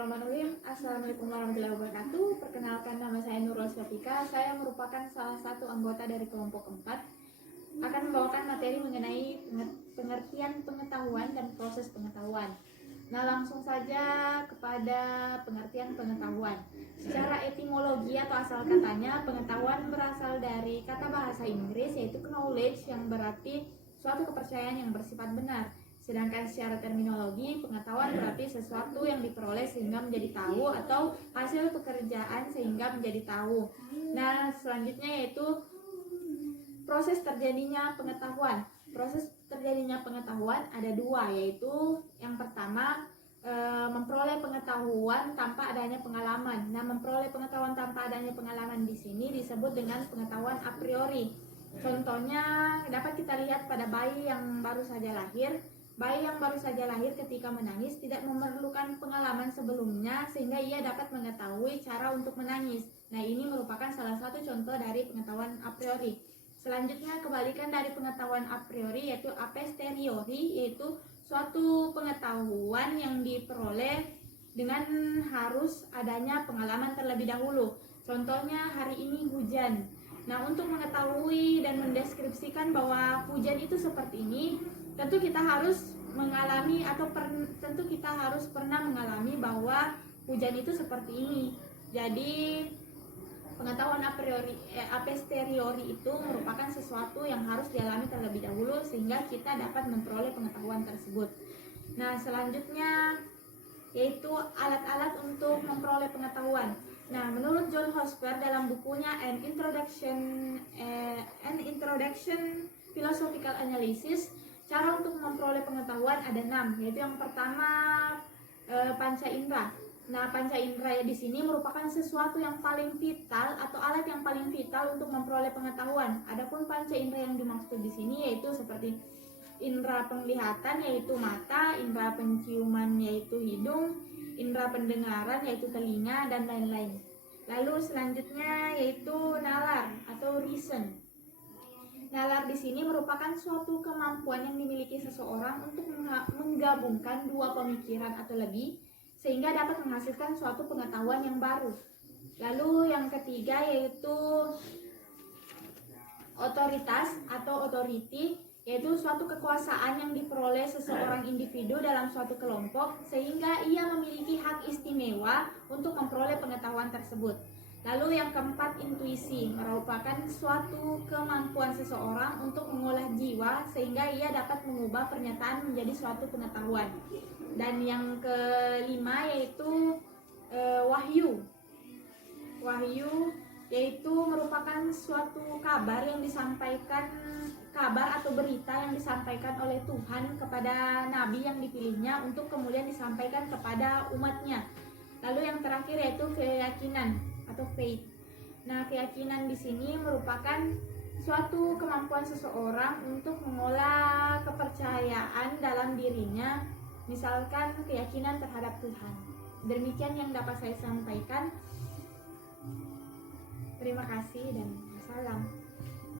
Bismillahirrahmanirrahim. Assalamualaikum warahmatullahi wabarakatuh. Perkenalkan, nama saya Nurul Syafika. Saya merupakan salah satu anggota dari kelompok 4. Akan membawakan materi mengenai pengertian pengetahuan dan proses pengetahuan. Nah, langsung saja kepada pengertian pengetahuan. Secara etimologi atau asal katanya, pengetahuan berasal dari kata bahasa Inggris yaitu knowledge, yang berarti suatu kepercayaan yang bersifat benar. Sedangkan secara terminologi, pengetahuan berarti sesuatu yang diperoleh sehingga menjadi tahu, atau hasil pekerjaan sehingga menjadi tahu. Nah, selanjutnya yaitu proses terjadinya pengetahuan. Proses terjadinya pengetahuan ada dua, yaitu yang pertama memperoleh pengetahuan tanpa adanya pengalaman. Nah, memperoleh pengetahuan tanpa adanya pengalaman di sini disebut dengan pengetahuan a priori. Contohnya dapat kita lihat pada bayi yang baru saja lahir. Bayi yang baru saja lahir ketika menangis tidak memerlukan pengalaman sebelumnya sehingga ia dapat mengetahui cara untuk menangis. Nah, ini merupakan salah satu contoh dari pengetahuan a priori. Selanjutnya, kebalikan dari pengetahuan a priori yaitu a posteriori, yaitu suatu pengetahuan yang diperoleh dengan harus adanya pengalaman terlebih dahulu. Contohnya, hari ini hujan. Nah, untuk mengetahui dan mendeskripsikan bahwa hujan itu seperti ini, tentu kita harus mengalami atau tentu kita harus pernah mengalami bahwa hujan itu seperti ini. Jadi pengetahuan a posteriori itu merupakan sesuatu yang harus dialami terlebih dahulu sehingga kita dapat memperoleh pengetahuan tersebut. Nah, selanjutnya yaitu alat-alat untuk memperoleh pengetahuan. Nah, menurut John Hosper dalam bukunya An Introduction Philosophical Analysis, cara untuk memperoleh pengetahuan ada 6, yaitu yang pertama panca indera. Nah, panca indera di sini merupakan sesuatu yang paling vital atau alat yang paling vital untuk memperoleh pengetahuan. Adapun panca indera yang dimaksud di sini yaitu seperti indera penglihatan yaitu mata, indera penciuman yaitu hidung, indera pendengaran yaitu telinga, dan lain-lain. Lalu selanjutnya yaitu nalar atau reason. Nalar di sini merupakan suatu kemampuan yang dimiliki seseorang untuk menggabungkan dua pemikiran atau lebih sehingga dapat menghasilkan suatu pengetahuan yang baru. Lalu yang ketiga yaitu otoritas atau authority, yaitu suatu kekuasaan yang diperoleh seseorang individu dalam suatu kelompok sehingga ia memiliki hak istimewa untuk memperoleh pengetahuan tersebut. Lalu yang keempat, intuisi, merupakan suatu kemampuan seseorang untuk mengolah jiwa sehingga ia dapat mengubah pernyataan menjadi suatu pengetahuan. Dan yang kelima yaitu wahyu. Wahyu yaitu merupakan suatu kabar yang disampaikan, kabar atau berita yang disampaikan oleh Tuhan kepada nabi yang dipilihnya untuk kemudian disampaikan kepada umatnya. Lalu yang terakhir yaitu keyakinan atau faith. Nah, keyakinan di sini merupakan suatu kemampuan seseorang untuk mengolah kepercayaan dalam dirinya, misalkan keyakinan terhadap Tuhan. Demikian yang dapat saya sampaikan. Terima kasih dan salam.